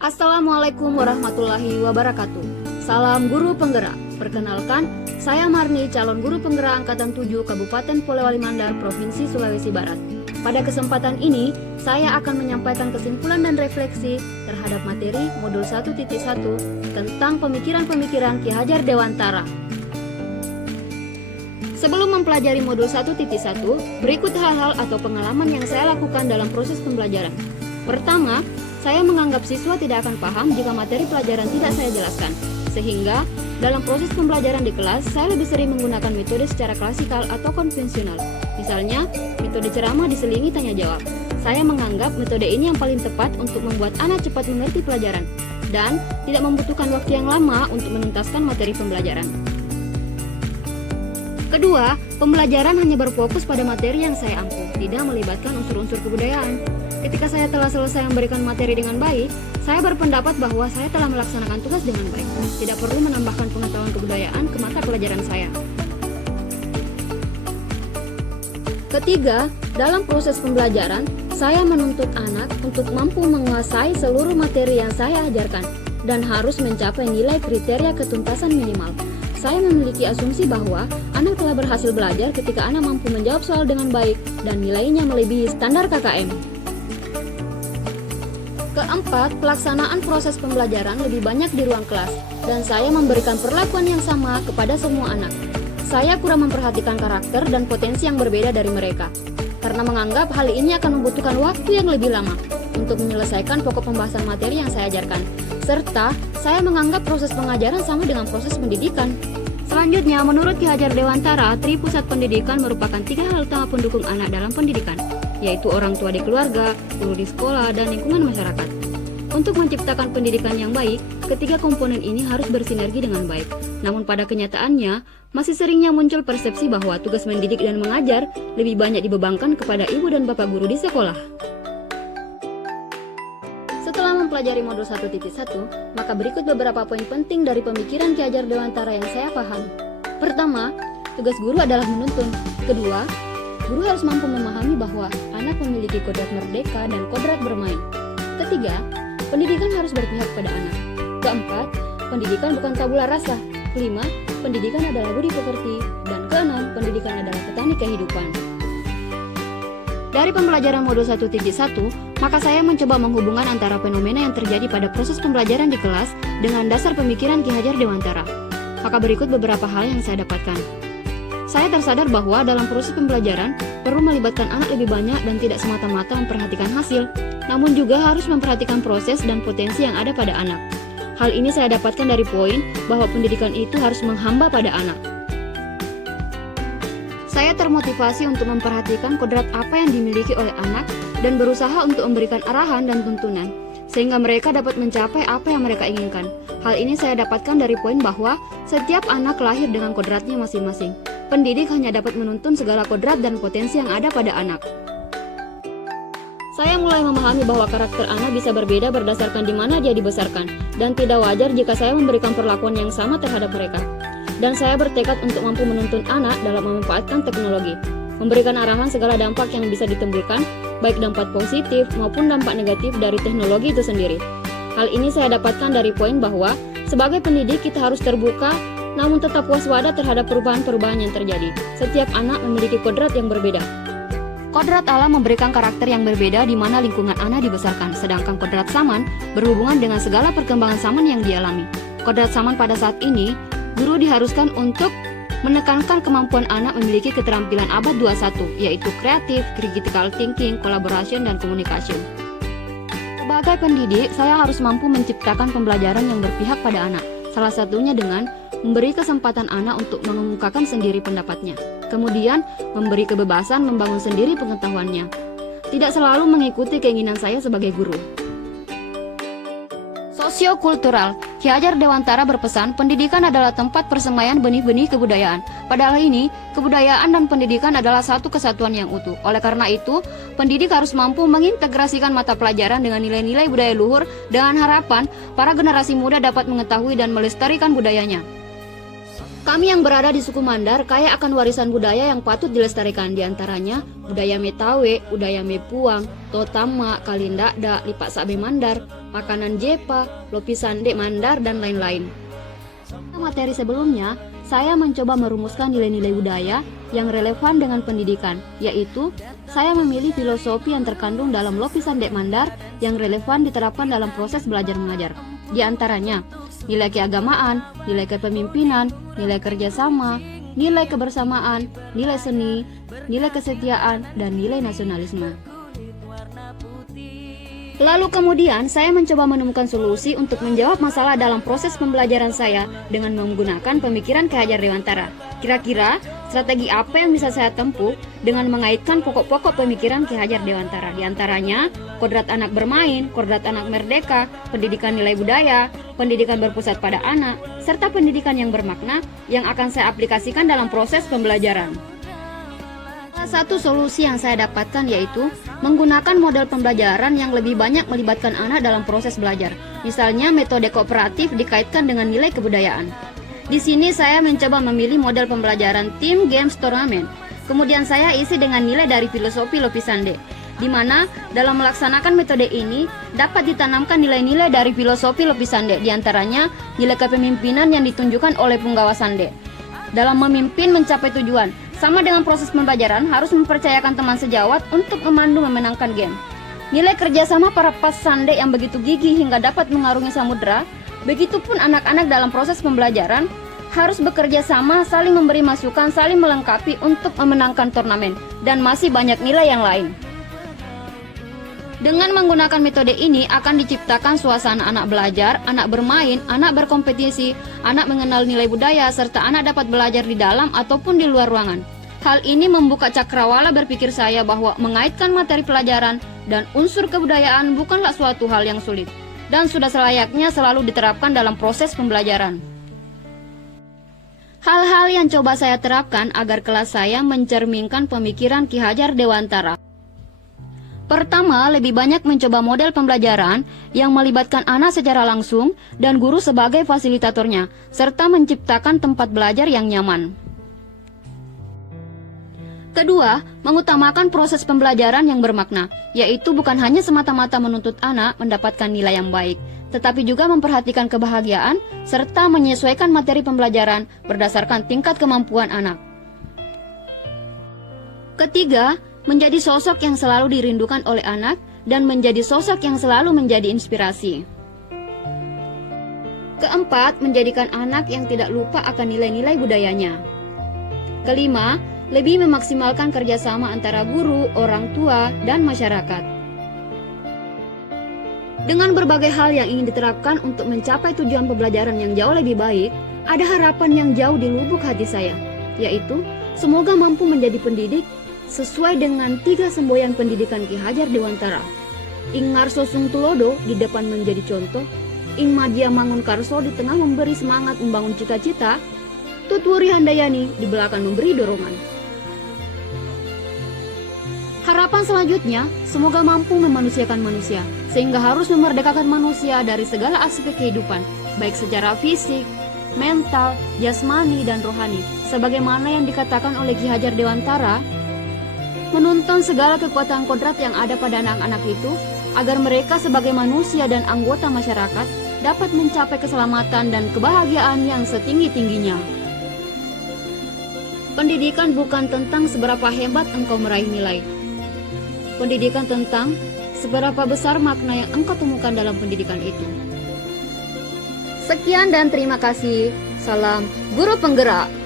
Assalamualaikum warahmatullahi wabarakatuh. Salam guru penggerak. Perkenalkan, saya Marni, calon guru penggerak Angkatan 7 Kabupaten Polewali Mandar, Provinsi Sulawesi Barat. Pada kesempatan ini, saya akan menyampaikan kesimpulan dan refleksi terhadap materi Modul 1.1 tentang pemikiran-pemikiran Ki Hajar Dewantara. Sebelum mempelajari Modul 1.1, berikut hal-hal atau pengalaman yang saya lakukan dalam proses pembelajaran. Pertama, saya menganggap siswa tidak akan paham jika materi pelajaran tidak saya jelaskan. Sehingga, dalam proses pembelajaran di kelas, saya lebih sering menggunakan metode secara klasikal atau konvensional. Misalnya, metode ceramah diselingi tanya jawab. Saya menganggap metode ini yang paling tepat untuk membuat anak cepat mengerti pelajaran dan tidak membutuhkan waktu yang lama untuk menuntaskan materi pembelajaran. Kedua, pembelajaran hanya berfokus pada materi yang saya ampu, tidak melibatkan unsur-unsur kebudayaan. Ketika saya telah selesai memberikan materi dengan baik, saya berpendapat bahwa saya telah melaksanakan tugas dengan baik. Tidak perlu menambahkan pengetahuan kebudayaan ke mata pelajaran saya. Ketiga, dalam proses pembelajaran, saya menuntut anak untuk mampu menguasai seluruh materi yang saya ajarkan dan harus mencapai nilai kriteria ketuntasan minimal. Saya memiliki asumsi bahwa anak telah berhasil belajar ketika anak mampu menjawab soal dengan baik dan nilainya melebihi standar KKM. Keempat, pelaksanaan proses pembelajaran lebih banyak di ruang kelas, dan saya memberikan perlakuan yang sama kepada semua anak. Saya kurang memperhatikan karakter dan potensi yang berbeda dari mereka, karena menganggap hal ini akan membutuhkan waktu yang lebih lama untuk menyelesaikan pokok pembahasan materi yang saya ajarkan, serta saya menganggap proses pengajaran sama dengan proses pendidikan. Selanjutnya, menurut Ki Hajar Dewantara, Tri Pusat Pendidikan merupakan 3 hal utama pendukung anak dalam pendidikan, yaitu orang tua di keluarga, guru di sekolah, dan lingkungan masyarakat. Untuk menciptakan pendidikan yang baik, ketiga komponen ini harus bersinergi dengan baik. Namun pada kenyataannya, masih seringnya muncul persepsi bahwa tugas mendidik dan mengajar lebih banyak dibebankan kepada ibu dan bapak guru di sekolah. Setelah mempelajari Modul 1.1, maka berikut beberapa poin penting dari pemikiran Ki Hajar Dewantara yang saya pahami. Pertama, tugas guru adalah menuntun. Kedua, guru harus mampu memahami bahwa anak memiliki kodrat merdeka dan kodrat bermain. Ketiga, pendidikan harus berpihak pada anak. Keempat, pendidikan bukan tabula rasa. Kelima, pendidikan adalah budi pekerti. Dan keenam, pendidikan adalah petani kehidupan. Dari pembelajaran Modul 1.1, maka saya mencoba menghubungkan antara fenomena yang terjadi pada proses pembelajaran di kelas dengan dasar pemikiran Ki Hajar Dewantara. Maka berikut beberapa hal yang saya dapatkan. Saya tersadar bahwa dalam proses pembelajaran perlu melibatkan anak lebih banyak dan tidak semata-mata memperhatikan hasil, namun juga harus memperhatikan proses dan potensi yang ada pada anak. Hal ini saya dapatkan dari poin bahwa pendidikan itu harus menghamba pada anak. Saya termotivasi untuk memperhatikan kodrat apa yang dimiliki oleh anak dan berusaha untuk memberikan arahan dan tuntunan, sehingga mereka dapat mencapai apa yang mereka inginkan. Hal ini saya dapatkan dari poin bahwa setiap anak lahir dengan kodratnya masing-masing. Pendidik hanya dapat menuntun segala kodrat dan potensi yang ada pada anak. Saya mulai memahami bahwa karakter anak bisa berbeda berdasarkan di mana dia dibesarkan, dan tidak wajar jika saya memberikan perlakuan yang sama terhadap mereka. Dan saya bertekad untuk mampu menuntun anak dalam memanfaatkan teknologi, memberikan arahan segala dampak yang bisa ditimbulkan, baik dampak positif maupun dampak negatif dari teknologi itu sendiri. Hal ini saya dapatkan dari poin bahwa sebagai pendidik kita harus terbuka, namun tetap waspada terhadap perubahan-perubahan yang terjadi. Setiap anak memiliki kodrat yang berbeda. Kodrat alam memberikan karakter yang berbeda di mana lingkungan anak dibesarkan, sedangkan kodrat saman berhubungan dengan segala perkembangan zaman yang dialami. Kodrat saman pada saat ini, guru diharuskan untuk menekankan kemampuan anak memiliki keterampilan abad 21, yaitu kreatif, critical thinking, collaboration, dan communication. Sebagai pendidik, saya harus mampu menciptakan pembelajaran yang berpihak pada anak, salah satunya dengan memberi kesempatan anak untuk mengemukakan sendiri pendapatnya, kemudian memberi kebebasan membangun sendiri pengetahuannya, tidak selalu mengikuti keinginan saya sebagai guru. Sosiokultural, Ki Hajar Dewantara berpesan pendidikan adalah tempat persemaian benih-benih kebudayaan. Padahal ini, kebudayaan dan pendidikan adalah satu kesatuan yang utuh. Oleh karena itu, pendidik harus mampu mengintegrasikan mata pelajaran dengan nilai-nilai budaya luhur dengan harapan para generasi muda dapat mengetahui dan melestarikan budayanya. Kami yang berada di suku Mandar kaya akan warisan budaya yang patut dilestarikan, diantaranya budaya Metawe, budaya Mepuang, Totama, Kalindakda, Lipak Sabe Mandar, makanan Jepa, lopisan dek mandar, dan lain-lain. Materi sebelumnya, saya mencoba merumuskan nilai-nilai budaya yang relevan dengan pendidikan, yaitu saya memilih filosofi yang terkandung dalam lopisan dek mandar yang relevan diterapkan dalam proses belajar mengajar. Di antaranya, nilai keagamaan, nilai kepemimpinan, nilai kerjasama, nilai kebersamaan, nilai seni, nilai kesetiaan, dan nilai nasionalisme. Lalu kemudian saya mencoba menemukan solusi untuk menjawab masalah dalam proses pembelajaran saya dengan menggunakan pemikiran Ki Hajar Dewantara. Kira-kira strategi apa yang bisa saya tempuh dengan mengaitkan pokok-pokok pemikiran Ki Hajar Dewantara? Di antaranya, kodrat anak bermain, kodrat anak merdeka, pendidikan nilai budaya, pendidikan berpusat pada anak, serta pendidikan yang bermakna yang akan saya aplikasikan dalam proses pembelajaran. Salah satu solusi yang saya dapatkan yaitu menggunakan model pembelajaran yang lebih banyak melibatkan anak dalam proses belajar. Misalnya metode kooperatif dikaitkan dengan nilai kebudayaan. Di sini saya mencoba memilih model pembelajaran Team Games Tournament. Kemudian saya isi dengan nilai dari filosofi lopisan D, di mana dalam melaksanakan metode ini dapat ditanamkan nilai-nilai dari filosofi lopisan D, di antaranya nilai kepemimpinan yang ditunjukkan oleh punggawa Sande. Dalam memimpin mencapai tujuan, sama dengan proses pembelajaran harus mempercayakan teman sejawat untuk memandu memenangkan game. Nilai kerjasama para pas Sande yang begitu gigih hingga dapat mengarungi samudera, begitupun anak-anak dalam proses pembelajaran harus bekerja sama, saling memberi masukan, saling melengkapi untuk memenangkan turnamen, dan masih banyak nilai yang lain. Dengan menggunakan metode ini akan diciptakan suasana anak belajar, anak bermain, anak berkompetisi, anak mengenal nilai budaya, serta anak dapat belajar di dalam ataupun di luar ruangan. Hal ini membuka cakrawala berpikir saya bahwa mengaitkan materi pelajaran dan unsur kebudayaan bukanlah suatu hal yang sulit, dan sudah selayaknya selalu diterapkan dalam proses pembelajaran. Hal-hal yang coba saya terapkan agar kelas saya mencerminkan pemikiran Ki Hajar Dewantara. Pertama, lebih banyak mencoba model pembelajaran yang melibatkan anak secara langsung dan guru sebagai fasilitatornya, serta menciptakan tempat belajar yang nyaman. Kedua, mengutamakan proses pembelajaran yang bermakna, yaitu bukan hanya semata-mata menuntut anak mendapatkan nilai yang baik, tetapi juga memperhatikan kebahagiaan serta menyesuaikan materi pembelajaran berdasarkan tingkat kemampuan anak. Ketiga, menjadi sosok yang selalu dirindukan oleh anak dan menjadi sosok yang selalu menjadi inspirasi. Keempat, menjadikan anak yang tidak lupa akan nilai-nilai budayanya. Kelima, lebih memaksimalkan kerjasama antara guru, orang tua, dan masyarakat. Dengan berbagai hal yang ingin diterapkan untuk mencapai tujuan pembelajaran yang jauh lebih baik, ada harapan yang jauh di lubuk hati saya, yaitu semoga mampu menjadi pendidik sesuai dengan 3 semboyan pendidikan Ki Hajar Dewantara. Ing ngarso sung tulodo di depan menjadi contoh, ing madia mangun karso di tengah memberi semangat membangun cita-cita, tutwuri handayani di belakang memberi dorongan. Harapan selanjutnya, semoga mampu memanusiakan manusia, sehingga harus memerdekakan manusia dari segala aspek kehidupan, baik secara fisik, mental, jasmani, dan rohani, sebagaimana yang dikatakan oleh Ki Hajar Dewantara, menuntun segala kekuatan kodrat yang ada pada anak-anak itu, agar mereka sebagai manusia dan anggota masyarakat dapat mencapai keselamatan dan kebahagiaan yang setinggi-tingginya. Pendidikan bukan tentang seberapa hebat engkau meraih nilai. Pendidikan tentang seberapa besar makna yang engkau temukan dalam pendidikan itu. Sekian dan terima kasih. Salam Guru Penggerak.